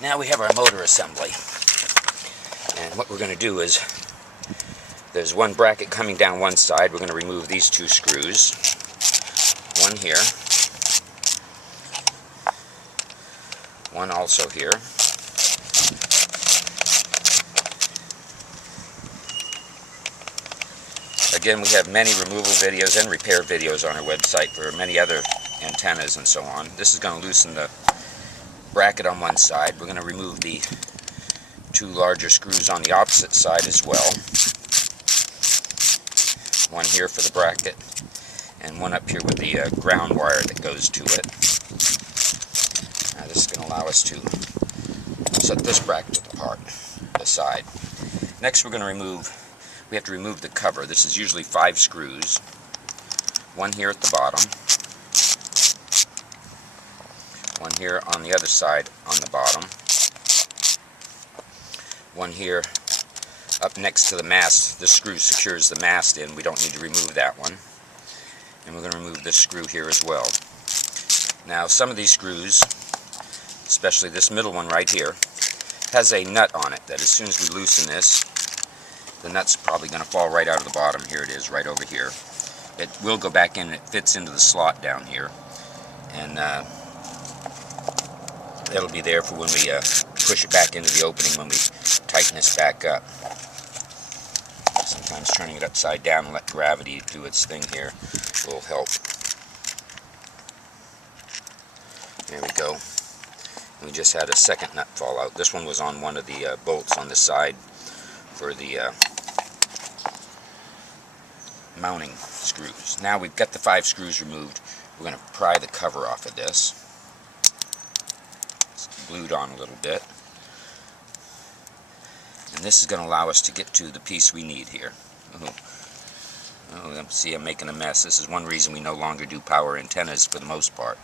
Now we have our motor assembly, and what we're going to do is, there's one bracket coming down one side. We're going to remove these two screws, one here, one also here. Again, we have many removal videos and repair videos on our website for many other antennas and so on. This is going to loosen the bracket on one side. We're going to remove the two larger screws on the opposite side as well. One here for the bracket, and one up here with the ground wire that goes to it. Now this is going to allow us to set this bracket apart, the side. Next we have to remove the cover. This is usually 5 screws. One here at the bottom, one here on the other side on the bottom, one here up next to the mast. This screw secures the mast in. We don't need to remove that one. And we're going to remove this screw here as well. Now some of these screws, especially this middle one right here, has a nut on it that as soon as we loosen this, the nut's probably going to fall right out of the bottom. Here it is, right over here. It will go back in, and it fits into the slot down here. And that'll be there for when we push it back into the opening when we tighten this back up. Sometimes turning it upside down and let gravity do its thing here will help. There we go. And we just had a second nut fall out. This one was on one of the bolts on the side for the mounting screws. Now we've got the 5 screws removed. We're going to pry the cover off of this. It's glued on a little bit. And this is going to allow us to get to the piece we need here. Oh, see, I'm making a mess. This is one reason we no longer do power antennas for the most part.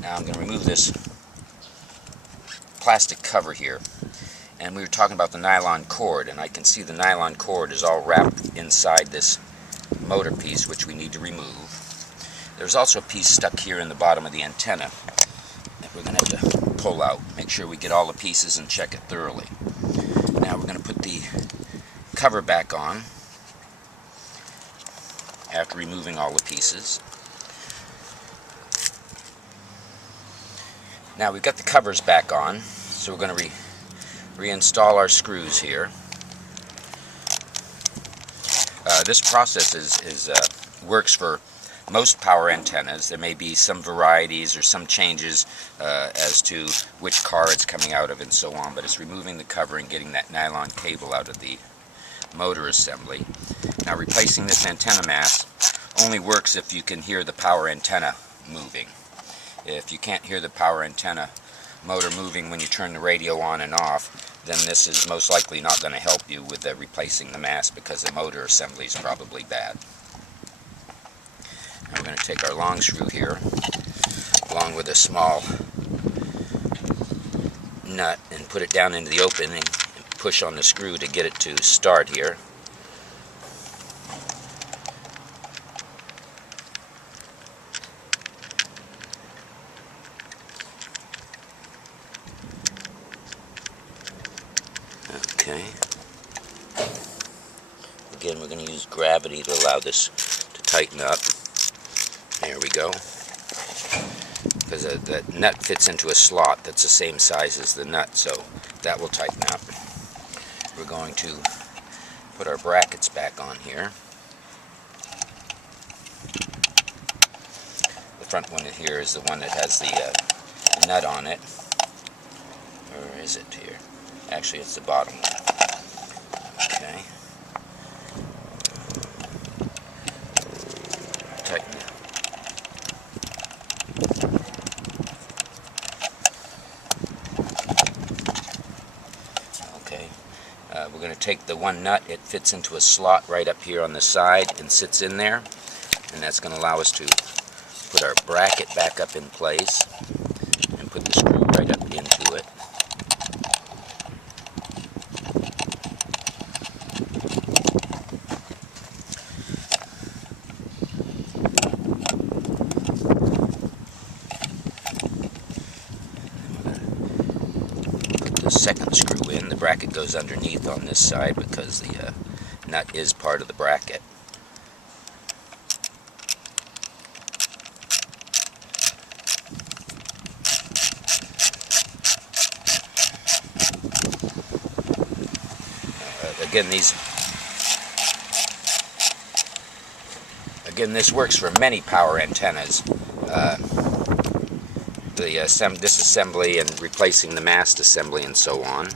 Now I'm going to remove this plastic cover here. And we were talking about the nylon cord, and I can see the nylon cord is all wrapped inside this motor piece, which we need to remove. There's also a piece stuck here in the bottom of the antenna that we're going to have to pull out. Make sure we get all the pieces and check it thoroughly. Now we're going to put the cover back on after removing all the pieces. Now we've got the covers back on, so we're going to reinstall our screws here. This process works for most power antennas. There may be some varieties or some changes as to which car it's coming out of and so on, but it's removing the cover and getting that nylon cable out of the motor assembly. Now replacing this antenna mast only works if you can hear the power antenna moving. If you can't hear the power antenna motor moving when you turn the radio on and off, then this is most likely not going to help you with replacing the mast, because the motor assembly is probably bad. Now we're going to take our long screw here, along with a small nut, and put it down into the opening and push on the screw to get it to start here. Okay. Again, we're going to use gravity to allow this to tighten up. There we go. Because the nut fits into a slot that's the same size as the nut, so that will tighten up. We're going to put our brackets back on here. The front one here is the one that has the nut on it. Or is it here? Actually, it's the bottom one. Okay. Tighten it. Okay. We're going to take the one nut. It fits into a slot right up here on the side and sits in there. And that's going to allow us to put our bracket back up in place and put the screw right up into it. second screw in. The bracket goes underneath on this side because the nut is part of the bracket. Again, this works for many power antennas. This assembly and replacing the mast assembly and so on.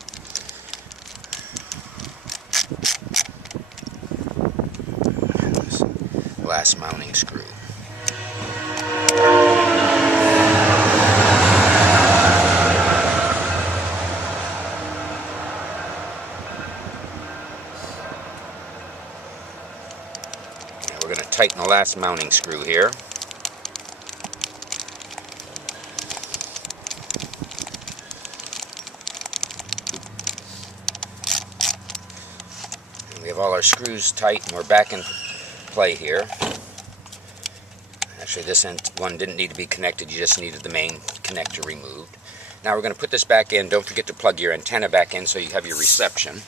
Last mounting screw. We're going to tighten the last mounting screw here. And we have all our screws tight and we're back in play here. Actually, this one didn't need to be connected, you just needed the main connector removed. Now we're going to put this back in. Don't forget to plug your antenna back in so you have your reception.